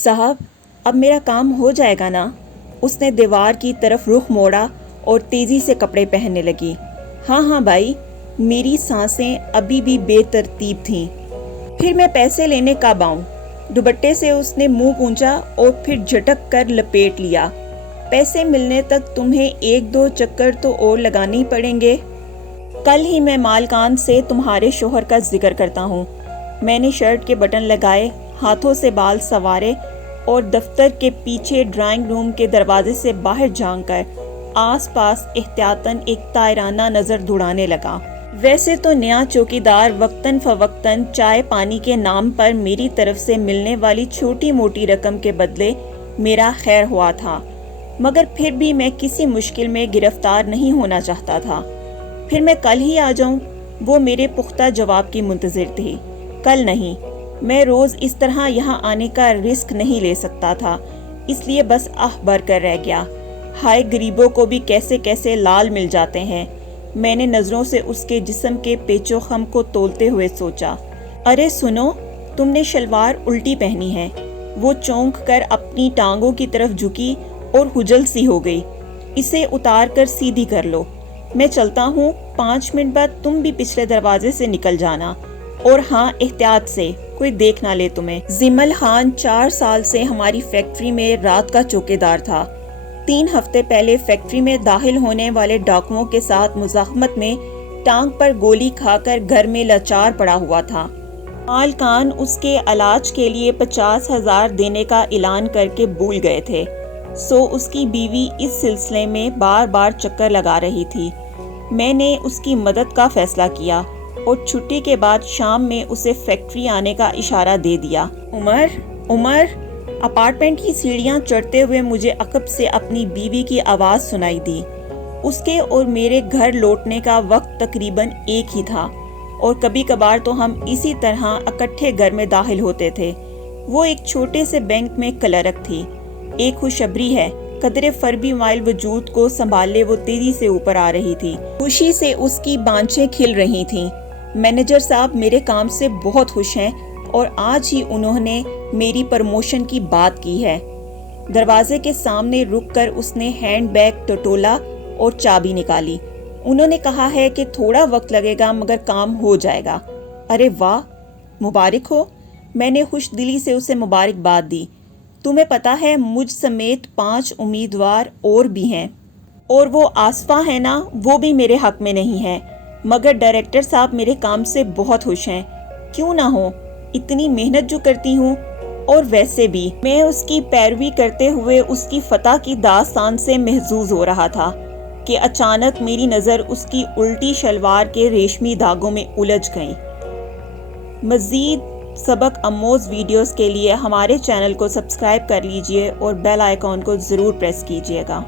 साहब, अब मेरा काम हो जाएगा ना? उसने दीवार की तरफ रुख मोड़ा और तेज़ी से कपड़े पहनने लगी। हाँ हाँ भाई, मेरी सांसें अभी भी बेतरतीब थीं। फिर मैं पैसे लेने कब आऊँ? दुपट्टे से उसने मुंह पूंछा और फिर झटक कर लपेट लिया। पैसे मिलने तक तुम्हें 1-2 चक्कर तो और लगाने ही पड़ेंगे। कल ही मैं मालकान से तुम्हारे शोहर का जिक्र करता हूँ। मैंने शर्ट के बटन लगाए, हाथों से बाल संवारे और दफ्तर के पीछे ड्राइंग रूम के दरवाजे से बाहर झांककर आसपास एहतियातन एक तायराना नज़र दौड़ाने लगा। वैसे तो नया चौकीदार वक्तन फवक्तन चाय पानी के नाम पर मेरी तरफ से मिलने वाली छोटी मोटी रकम के बदले मेरा खैर हुआ था, मगर फिर भी मैं किसी मुश्किल में गिरफ्तार नहीं होना चाहता था। फिर मैं कल ही आ जाऊं, वो मेरे पुख्ता जवाब की मुंतज़िर थी। कल नहीं, मैं रोज़ इस तरह यहाँ आने का रिस्क नहीं ले सकता था, इसलिए बस आह भर कर रह गया। हाय, गरीबों को भी कैसे कैसे लाल मिल जाते हैं। मैंने नज़रों से उसके जिस्म के पेचो खम को तोलते हुए सोचा। अरे सुनो, तुमने शलवार उल्टी पहनी है। वो चौंक कर अपनी टांगों की तरफ झुकी और हुजल सी हो गई। इसे उतार कर सीधी कर लो। मैं चलता हूँ, 5 मिनट बाद तुम भी पिछले दरवाजे से निकल जाना। और हाँ, एहतियात से, कोई देख ना ले तुम्हें। जिमल खान 4 साल से हमारी फैक्ट्री में रात का चौकीदार था। 3 हफ्ते पहले फैक्ट्री में दाखिल होने वाले डाकुओं के साथ मुज़ाहमत में टांग पर गोली खाकर घर में लाचार पड़ा हुआ था। मालकान उसके इलाज के लिए 50,000 देने का ऐलान करके भूल गए थे, सो उसकी बीवी इस सिलसिले में बार बार चक्कर लगा रही थी। मैंने उसकी मदद का फैसला किया और छुट्टी के बाद शाम में उसे फैक्ट्री आने का इशारा दे दिया। उमर, अपार्टमेंट की सीढ़ियां चढ़ते हुए मुझे अकब से अपनी बीवी की आवाज़ सुनाई दी। उसके और मेरे घर लौटने का वक्त तकरीबन एक ही था और कभी कभार तो हम इसी तरह इकट्ठे घर में दाखिल होते थे। वो एक छोटे से बैंक में क्लर्क थी। एक खुशखबरी है, कदरे फरबी माइल वजूद को संभाले वो तेजी से ऊपर आ रही थी। खुशी से उसकी बांछें खिल रही थीं। मैनेजर साहब मेरे काम से बहुत खुश हैं और आज ही उन्होंने मेरी प्रमोशन की बात की है। दरवाजे के सामने रुककर उसने हैंड बैग टटोला और चाबी निकाली। उन्होंने कहा है कि थोड़ा वक्त लगेगा मगर काम हो जाएगा। अरे वाह, मुबारक हो। मैंने खुश दिली से उसे मुबारकबाद दी। तुम्हें पता है, मुझ समेत 5 उम्मीदवार और भी हैं, और वो आसफा है ना, वो भी मेरे हक में नहीं है, मगर डायरेक्टर साहब मेरे काम से बहुत खुश हैं। क्यों ना हो, इतनी मेहनत जो करती हूँ। और वैसे भी मैं उसकी पैरवी करते हुए उसकी फतह की दास्तान से महजूज हो रहा था कि अचानक मेरी नज़र उसकी उल्टी शलवार के रेशमी धागों में उलझ गई। मज़ीद सबक अमोज़ वीडियोस के लिए हमारे चैनल को सब्सक्राइब कर लीजिए और बेल आइकॉन को ज़रूर प्रेस कीजिएगा।